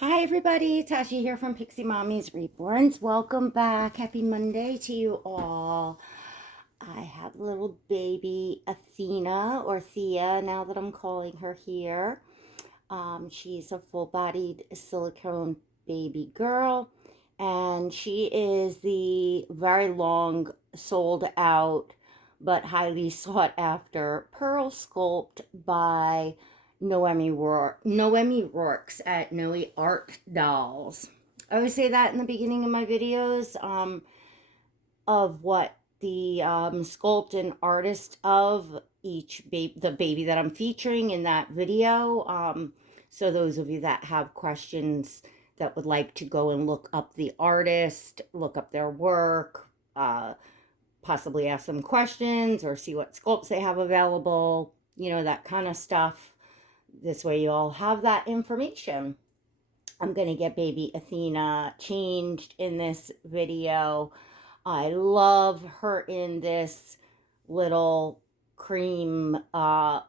Hi everybody, Tasha here from Pixie Mommy's Reborns. Welcome back. Happy Monday to you all. I have little baby Athena, or Thea now that I'm calling her here. She's a full-bodied silicone baby girl, and she is the very long sold out but highly sought after Pearl Sculpt by Noemie Roarks at Noe Art Dolls. I always say that in the beginning of my videos, of what the sculpt and artist of the baby that I'm featuring in that video. So those of you that have questions that would like to go and look up the artist, look up their work, possibly ask them questions or see what sculpts they have available, that kind of stuff. This way you all have that information. I'm going to get baby Athena changed in this video. I love her in this little cream long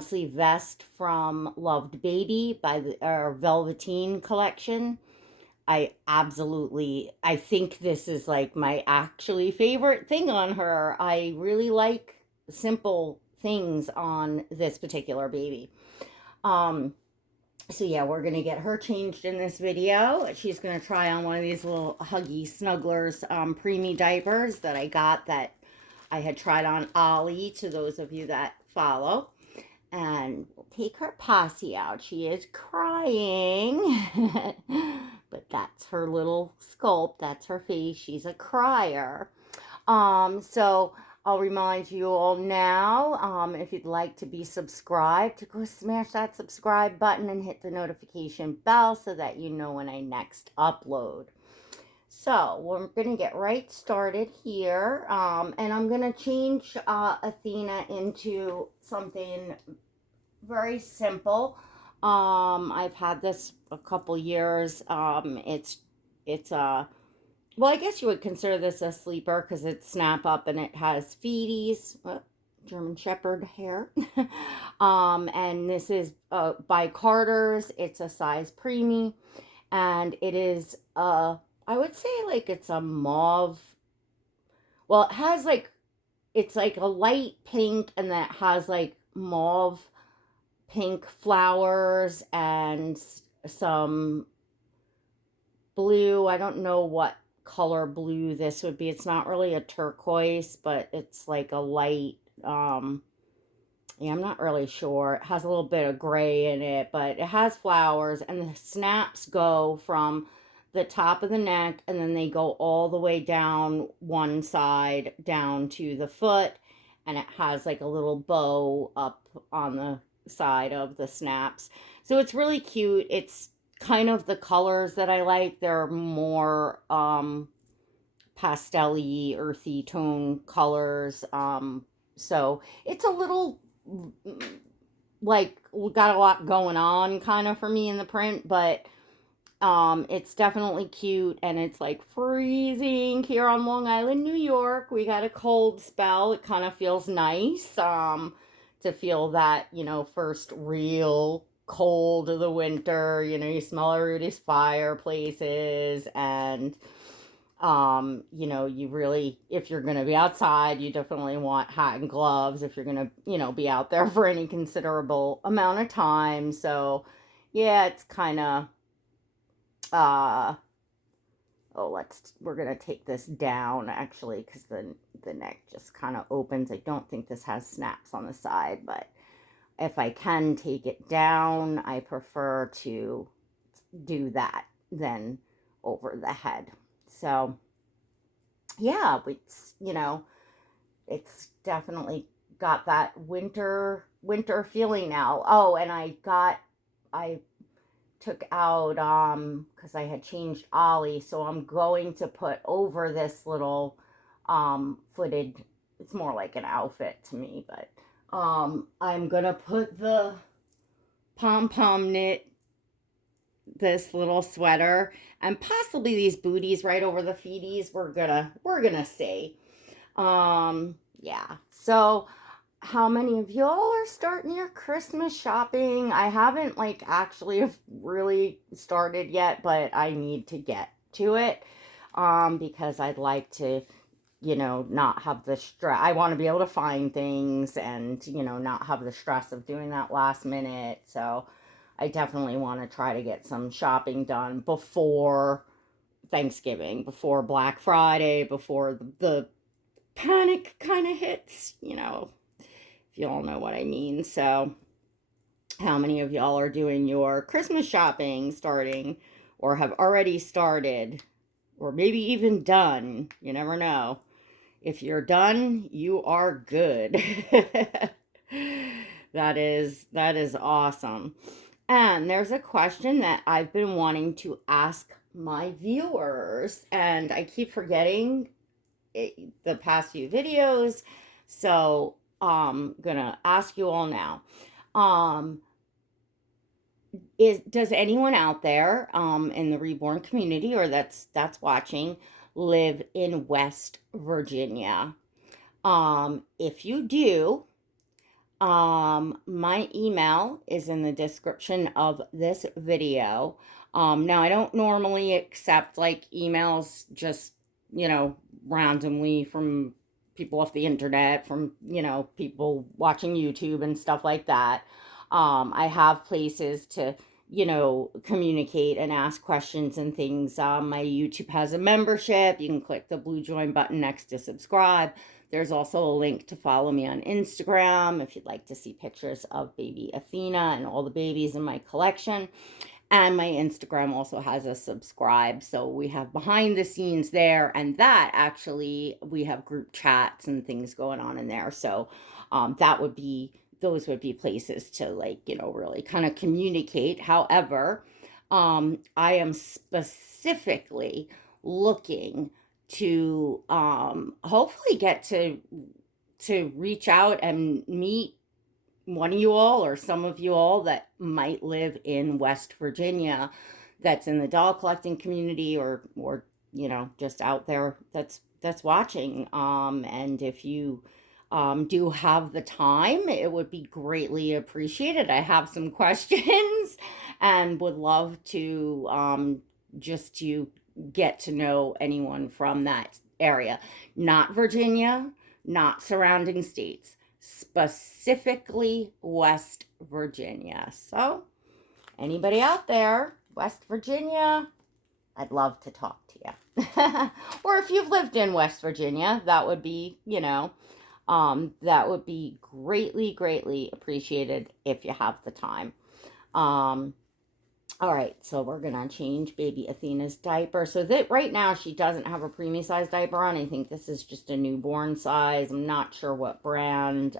sleeve vest from Loved Baby by the Velveteen collection. I think this is like my actually favorite thing on her. I really like simple things on this particular baby. Um, so yeah, we're gonna get her changed in this video. She's gonna try on one of these little Huggy Snugglers preemie diapers that I got, that I had tried on Ollie, to those of you that follow. And we'll take her posse out. She is crying. But that's her little sculpt. That's her face. She's a crier. So I'll remind you all now, if you'd like to be subscribed, to go smash that subscribe button and hit the notification bell so that you know when I next upload. So we're going to get right started here, and I'm going to change Athena into something very simple. I've had this a couple years. It's well, I guess you would consider this a sleeper because it's snap up and it has feeties, German Shepherd hair. And this is by Carter's. It's a size preemie, and it is I would say like it's a mauve. Well, it has like, it's like a light pink, and then it has like mauve pink flowers and some blue. I don't know what color blue this would be. It's not really a turquoise, but it's like a light, yeah, I'm not really sure. It has a little bit of gray in it, but it has flowers, and the snaps go from the top of the neck, and then they go all the way down one side down to the foot, and it has like a little bow up on the side of the snaps. So it's really cute. It's kind of the colors that I like. They're more pastel-y, earthy tone colors. So it's a little, like, got a lot going on kind of for me in the print, but it's definitely cute, and it's like freezing here on Long Island, New York. We got a cold spell. It kind of feels nice to feel that, first real cold of the winter. You smell everybody's fireplaces, and you really, if you're going to be outside, you definitely want hat and gloves if you're going to, be out there for any considerable amount of time. So yeah, it's kind of, uh, we're going to take this down actually, because the neck just kind of opens. I don't think this has snaps on the side, but if I can take it down, I prefer to do that than over the head. So yeah, it's definitely got that winter feeling now. Oh, and I took out, because I had changed Ollie, so I'm going to put over this little footed, it's more like an outfit to me, but I'm gonna put the pom-pom knit, this little sweater, and possibly these booties right over the feeties. We're gonna see. Yeah, so how many of y'all are starting your Christmas shopping? I haven't like actually really started yet, but I need to get to it because I'd like to, not have the stress. I want to be able to find things and, not have the stress of doing that last minute. So I definitely want to try to get some shopping done before Thanksgiving, before Black Friday, before the panic kind of hits, if you all know what I mean. So, how many of y'all are doing your Christmas shopping starting or have already started or maybe even done? You never know. If you're done, you are good. That is awesome. And there's a question that I've been wanting to ask my viewers, and I keep forgetting the past few videos. So gonna ask you all now. Um, does anyone out there in the reborn community or that's watching live in West Virginia? If you do, my email is in the description of this video. Now I don't normally accept like emails just, randomly from people off the internet, from, people watching YouTube and stuff like that. I have places to, communicate and ask questions and things. My YouTube has a membership. You can click the blue join button next to subscribe. There's also a link to follow me on Instagram if you'd like to see pictures of baby Athena and all the babies in my collection. And my Instagram also has a subscribe. So we have behind the scenes there. And that actually, we have group chats and things going on in there. So those would be places to like, really kind of communicate. However, I am specifically looking to hopefully get to reach out and meet one of you all or some of you all that might live in West Virginia, that's in the doll collecting community or just out there that's watching. And if you do have the time, it would be greatly appreciated. I have some questions and would love to just to get to know anyone from that area. Not Virginia, not surrounding states, specifically West Virginia. So, anybody out there, West Virginia, I'd love to talk to you. Or if you've lived in West Virginia, that would be, that would be greatly, greatly appreciated if you have the time. All right, so we're gonna change baby Athena's diaper. So that right now she doesn't have a preemie size diaper on. I think this is just a newborn size. I'm not sure what brand.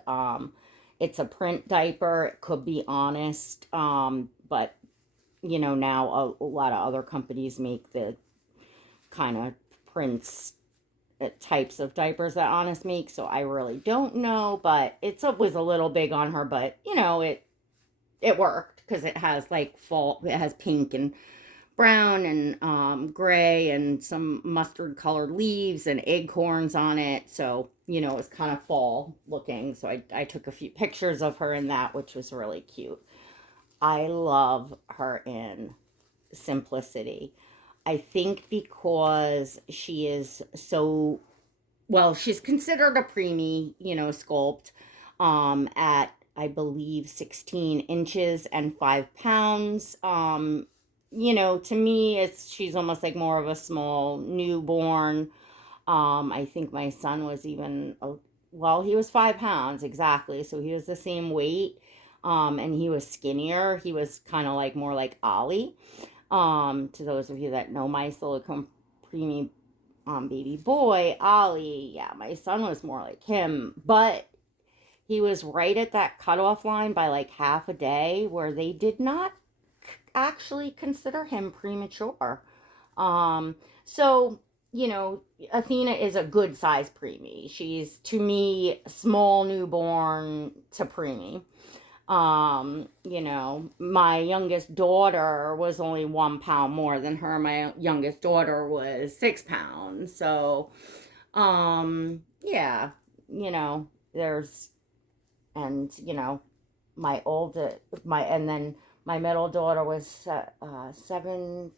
It's a print diaper. It could be Honest, but now a lot of other companies make the kind of prints types of diapers that Honest makes. So I really don't know, but was a little big on her, but it worked because it has like it has pink and brown and gray and some mustard colored leaves and acorns on it. So, it's kind of fall looking. So I took a few pictures of her in that, which was really cute. I love her in simplicity. I think because she is so, well, she's considered a preemie, sculpt at I believe 16 inches and 5 pounds. To me, she's almost like more of a small newborn. I think my son was even, well, he was 5 pounds exactly. So he was the same weight. And he was skinnier. He was kind of like more like Ollie. To those of you that know my silicone preemie baby boy, Ollie, yeah, my son was more like him. But he was right at that cutoff line by like half a day where they did not actually consider him premature. So, Athena is a good size preemie. She's, to me, small newborn to preemie. My youngest daughter was only 1 pound more than her. My youngest daughter was 6 pounds. So, yeah, there's And my oldest, and then my middle daughter was 7.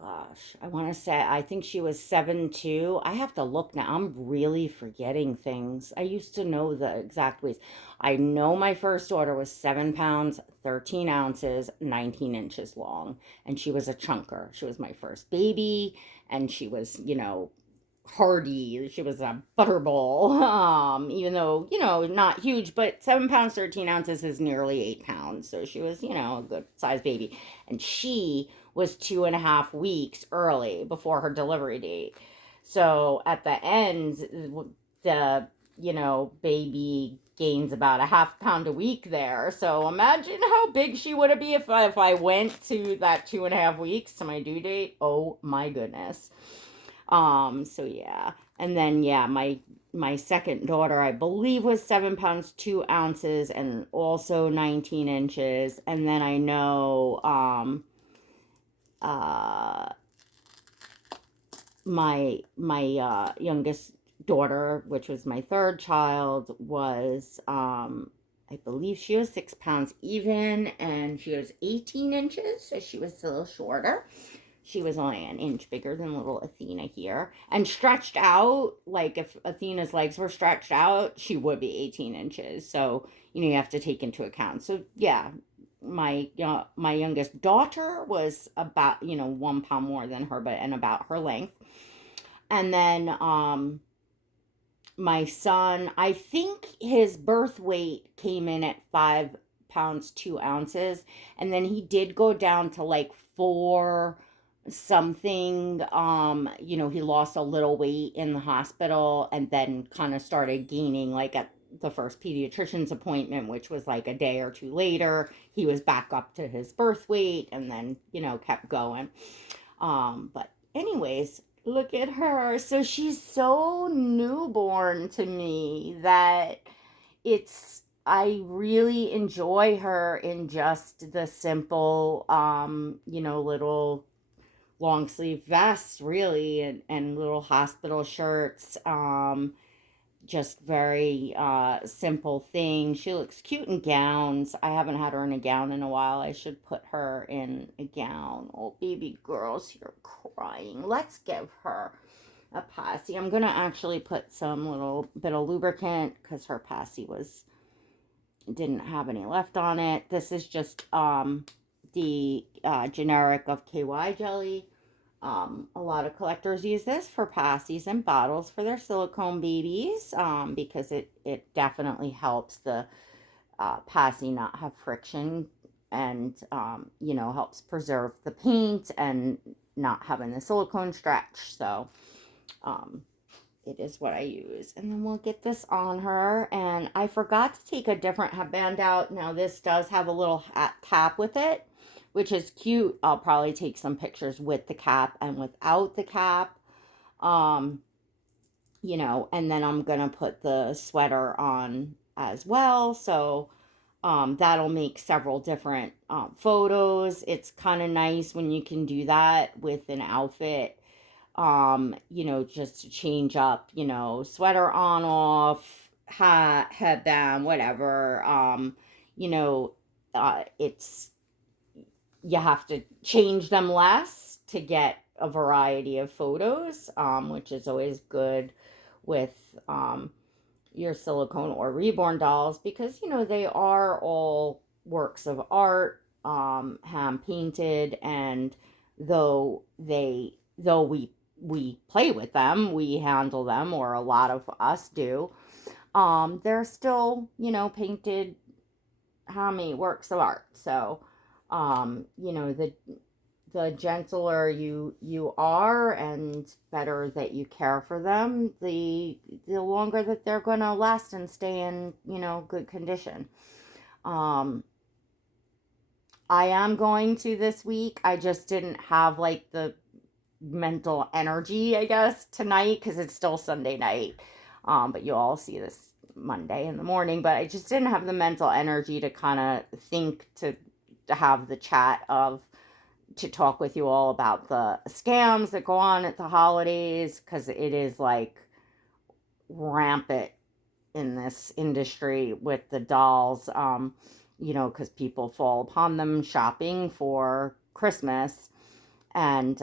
Gosh, I want to say, I think she was 7 too. I have to look now. I'm really forgetting things. I used to know the exact weights. I know my first daughter was 7 pounds, 13 ounces, 19 inches long. And she was a chunker. She was my first baby. And she was, hardy. She was a butterball. Even though, not huge, but 7 pounds, 13 ounces is nearly 8 pounds. So she was, a good sized baby. And she was 2.5 weeks early before her delivery date. So at the end, the baby gains about a half pound a week there. So imagine how big she would have been if I went to that 2.5 weeks to my due date. Oh my goodness. So yeah. And then yeah, my second daughter, I believe, was 7 pounds 2 ounces and also 19 inches. And then I know uh my youngest daughter, which was my third child, was I believe she was 6 pounds even, and she was 18 inches, so she was a little shorter. She was only an inch bigger than little Athena here, and stretched out. Like if Athena's legs were stretched out, she would be 18 inches. So you have to take into account. So yeah, my youngest daughter was about 1 pound more than her, but and about her length. And then my son, I think his birth weight came in at 5 pounds 2 ounces, and then he did go down to like 4 something. He lost a little weight in the hospital and then kind of started gaining like at the first pediatrician's appointment, which was like a day or two later. He was back up to his birth weight and then kept going. But anyways, look at her. So she's so newborn to me that I really enjoy her in just the simple, little long sleeve vests, really, and little hospital shirts. Just very simple thing. She looks cute in gowns. I haven't had her in a gown in a while. I should put her in a gown. Oh, baby girl's here crying. Let's give her a passy. I'm going to actually put some little bit of lubricant because her passy didn't have any left on it. This is just the generic of KY jelly. A lot of collectors use this for passies and bottles for their silicone babies because it definitely helps the passy not have friction and, helps preserve the paint and not having the silicone stretch. So um, it is what I use. And then we'll get this on her. And I forgot to take a different headband out. Now this does have a little hat cap with it, which is cute. I'll probably take some pictures with the cap and without the cap. Um, and then I'm going to put the sweater on as well. So that'll make several different photos. It's kind of nice when you can do that with an outfit. Just to change up, sweater on, off, hat, headband, whatever. It's you have to change them less to get a variety of photos, which is always good with your silicone or reborn dolls because, they are all works of art, hand painted, and though we play with them, we handle them, or a lot of us do, they're still, painted handmade works of art. So the gentler you are and better that you care for them, the longer that they're going to last and stay in, good condition. I am going to this week. I just didn't have like the mental energy, I guess, tonight because it's still Sunday night. But you'll all see this Monday in the morning. But I just didn't have the mental energy to kind of think to have the chat to talk with you all about the scams that go on at the holidays because it is like rampant in this industry with the dolls, because people fall upon them shopping for Christmas, and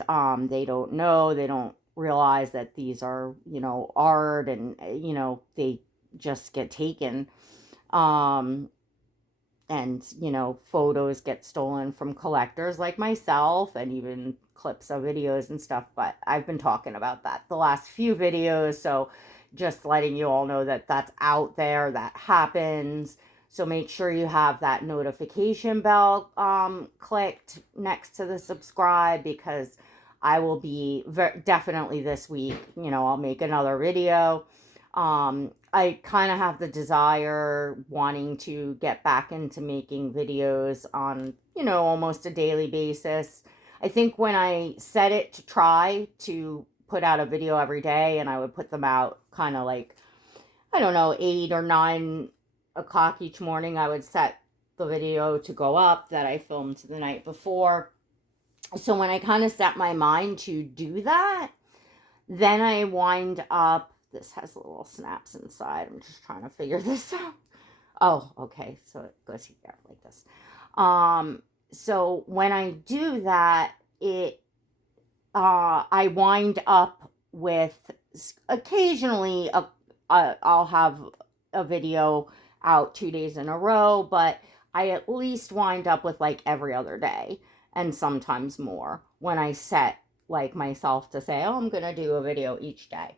they don't realize that these are, art, and, they just get taken. Um, and, photos get stolen from collectors like myself, and even clips of videos and stuff. But I've been talking about that the last few videos. So just letting you all know that that's out there, that happens. So make sure you have that notification bell clicked next to the subscribe, because I will be definitely this week, I'll make another video. I kind of have the desire, wanting to get back into making videos on, almost a daily basis. I think when I set it to try to put out a video every day, and I would put them out kind of like, I don't know, 8 or 9 o'clock each morning, I would set the video to go up that I filmed the night before. So when I kind of set my mind to do that, then I wind up, this has little snaps inside. I'm just trying to figure this out. Oh, okay. So it goes here like this. So when I do that, I wind up with, occasionally, I'll have a video out 2 days in a row, but I at least wind up with like every other day, and sometimes more, when I set like myself to say, oh, I'm going to do a video each day.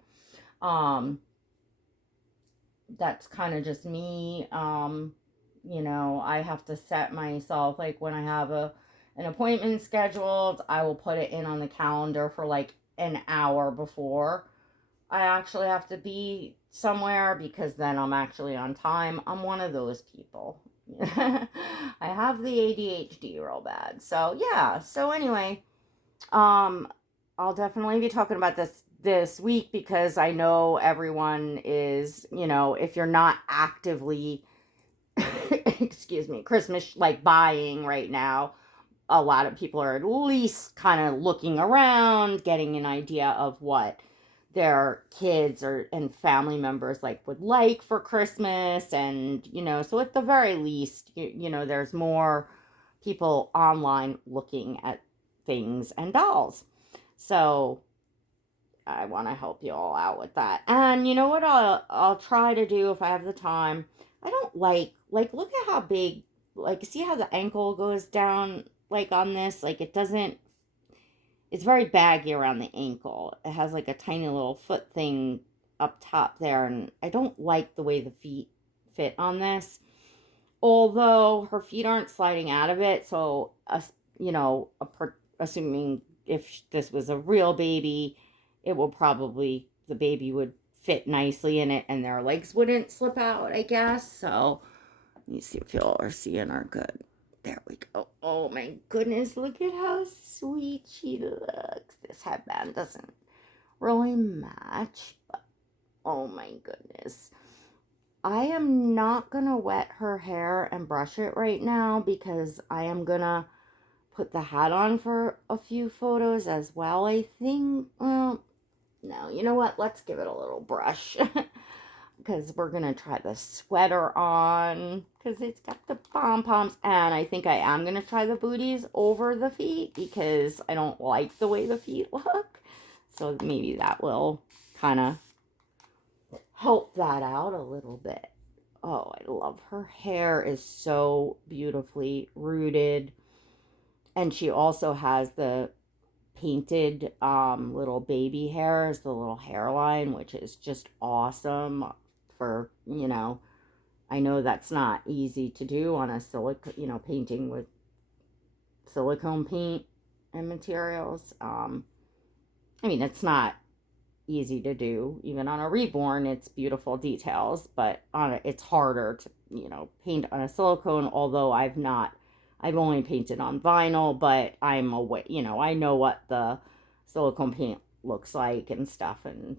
That's kind of just me. I have to set myself, like when I have an appointment scheduled, I will put it in on the calendar for like an hour before I actually have to be somewhere, because then I'm actually on time. I'm one of those people. I have the ADHD real bad. So yeah. So anyway, I'll definitely be talking about this week, because I know everyone is, if you're not actively excuse me, Christmas like buying right now, a lot of people are at least kind of looking around, getting an idea of what their kids and family members like would like for Christmas. And so at the very least, there's more people online looking at things and dolls. So I want to help you all out with that. And you know what I'll try to do if I have the time. I don't like look at how big, like, see how the ankle goes down, like on this, like it doesn't, it's very baggy around the ankle. It has like a tiny little foot thing up top there, and I don't like the way the feet fit on this. Although her feet aren't sliding out of it, so assuming if this was a real baby, it will probably, the baby would fit nicely in it, and their legs wouldn't slip out, I guess. So let me see if you all are seeing her good. There we go. Oh my goodness, look at how sweet she looks. This headband doesn't really match, but oh my goodness. I am not gonna wet her hair and brush it right now, because I am gonna put the hat on for a few photos as well, I think. Well, no, you know what? Let's give it a little brush. Because we're going to try the sweater on, because it's got the pom-poms. And I think I am going to try the booties over the feet, because I don't like the way the feet look. So maybe that will kind of help that out a little bit. Oh, I love her hair is so beautifully rooted. And she also has the painted little baby hairs, the little hairline, which is just awesome for, I know that's not easy to do on a painting with silicone paint and materials. It's not easy to do. Even on a reborn, it's beautiful details, but it's harder to, paint on a silicone, although I've only painted on vinyl, but I'm aware, I know what the silicone paint looks like and stuff. And,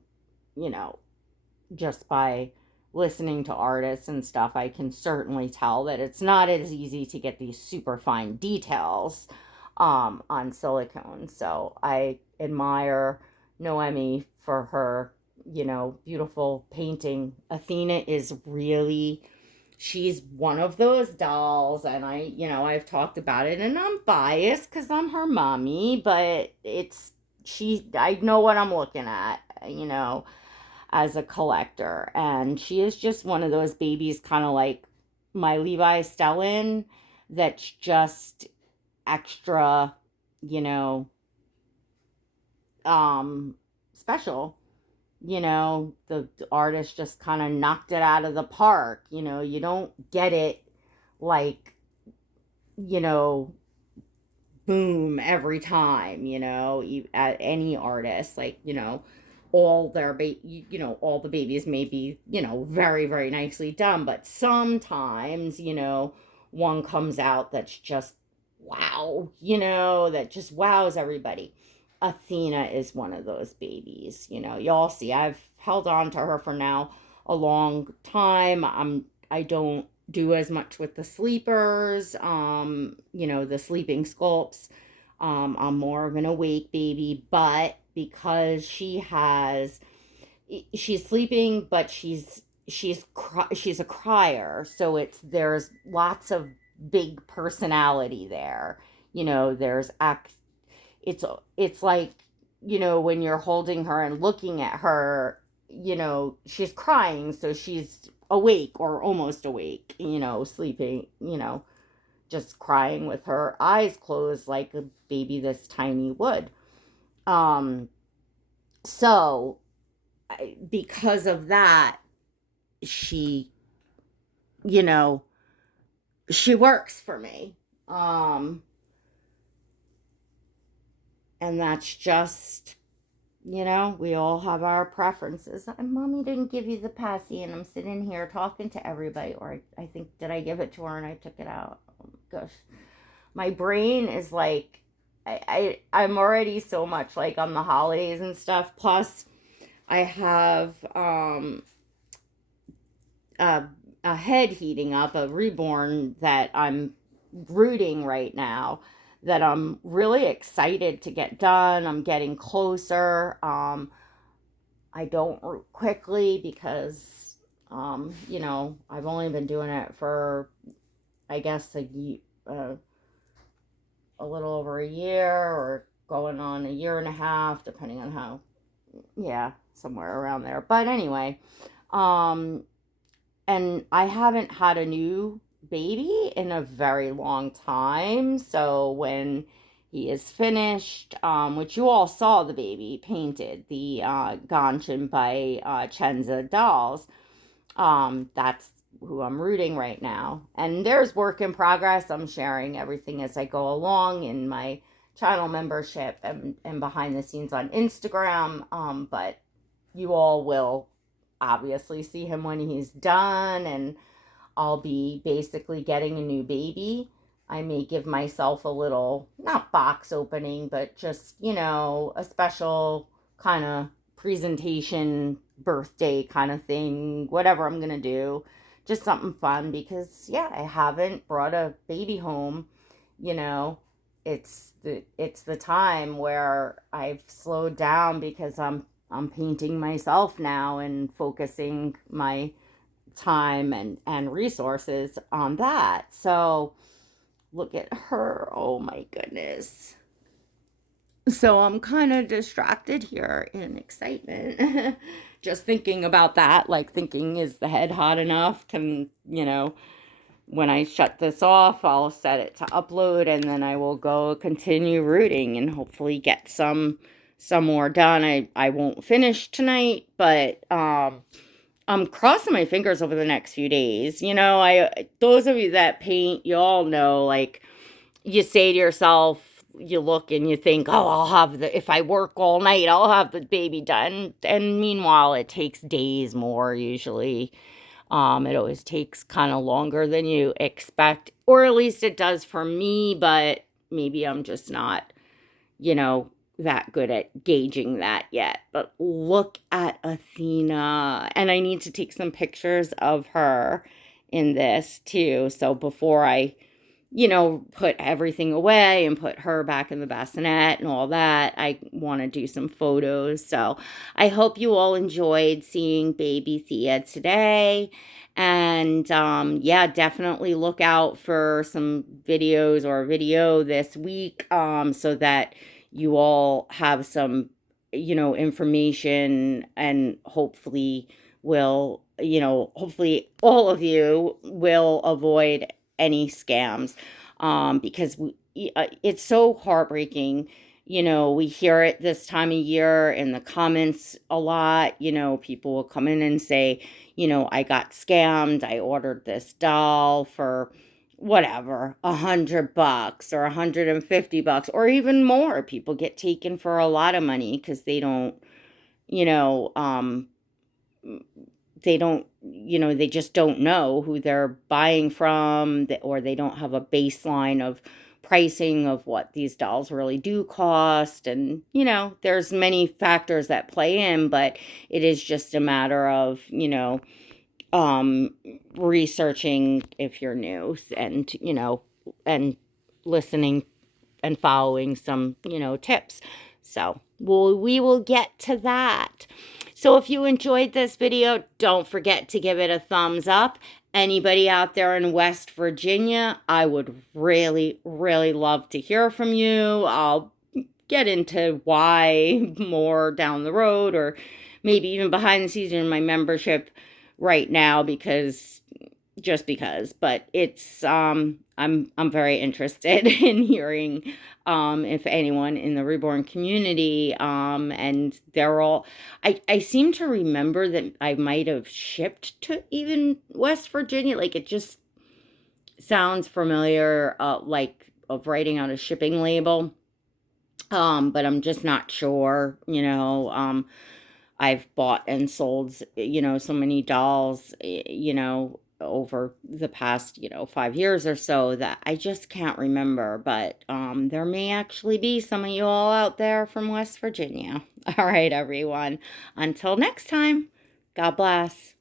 just by listening to artists and stuff, I can certainly tell that it's not as easy to get these super fine details on silicone. So I admire Noemie for her, beautiful painting. Athena is really, she's one of those dolls, and I've talked about it, and I'm biased because I'm her mommy, but I know what I'm looking at, as a collector. And she is just one of those babies, kind of like my Levi Stellan, that's just extra, you know, special. The artist just kind of knocked it out of the park. You don't get it like, you know, boom every time, at any artist, like, all the babies may be, very, very nicely done, but sometimes, one comes out that's just wow, that just wows everybody. Athena is one of those babies. Y'all see, I've held on to her for now a long time. I don't do as much with the sleepers, the sleeping sculpts. I'm more of an awake baby, but because she's sleeping, but she's a crier, so there's lots of big personality there. There's act. It's like, when you're holding her and looking at her, she's crying, so she's awake or almost awake, sleeping, just crying with her eyes closed like a baby this tiny would. Um, so because of that, she, you know, she works for me. And that's just, we all have our preferences. And mommy didn't give you the passy, and I'm sitting here talking to everybody. Or I think, did I give it to her and I took it out? Oh, gosh. My brain is like, I'm already so much like on the holidays and stuff. Plus, I have a, a head heating up, a reborn that I'm rooting right now, that I'm really excited to get done. I'm getting closer. I don't root quickly because, I've only been doing it for, I guess, a little over a year, or going on a year and a half, depending on how, yeah, somewhere around there. But anyway, um, and I haven't had a new baby in a very long time. So when he is finished, which you all saw the baby painted, the Ganshin by Chenza Dolls, that's who I'm rooting right now. And there's work in progress. I'm sharing everything as I go along in my channel membership and behind the scenes on Instagram. But you all will obviously see him when he's done, and I'll be basically getting a new baby. I may give myself a little, not box opening, but just, a special kind of presentation, birthday kind of thing, whatever I'm going to do. Just something fun because, yeah, I haven't brought a baby home. You know, it's the time where I've slowed down because I'm painting myself now and focusing my time and resources on that. So look at her. Oh my goodness. So I'm kind of distracted here in excitement. Just thinking about that, like thinking, is the head hot enough? When I shut this off, I'll set it to upload, and then I will go continue rooting and hopefully get some more done. I won't finish tonight, but I'm crossing my fingers over the next few days. Those of you that paint, you all know, like, you say to yourself, you look and you think, oh, if I work all night, I'll have the baby done. And meanwhile, it takes days more usually. It always takes kind of longer than you expect, or at least it does for me, but maybe I'm just not, that good at gauging that yet. But look at Athena. And I need to take some pictures of her in this too. So before I put everything away and put her back in the bassinet and all that. I want to do some photos. So I hope you all enjoyed seeing baby Thea today. And yeah, definitely look out for some videos or a video this week, so that you all have some, information, and hopefully all of you will avoid any scams, because it's so heartbreaking. We hear it this time of year in the comments a lot. People will come in and say, I got scammed. I ordered this doll for whatever, $100 or $150 or even more. People get taken for a lot of money because you know, um, they just don't know who they're buying from, or they don't have a baseline of pricing of what these dolls really do cost. And, there's many factors that play in, but it is just a matter of, um, researching if you're new, and, and listening and following some, tips. So we will get to that. So if you enjoyed this video, don't forget to give it a thumbs up. Anybody out there in West Virginia, I would really, really love to hear from you. I'll get into why more down the road, or maybe even behind the scenes in my membership right now, because, but it's I'm very interested in hearing if anyone in the reborn community, and they're all, I seem to remember that I might have shipped to even West Virginia. Like, it just sounds familiar, like of writing out a shipping label, but I'm just not sure. I've bought and sold, so many dolls, over the past, 5 years or so, that I just can't remember. But there may actually be some of you all out there from West Virginia. All right, everyone. Until next time, God bless.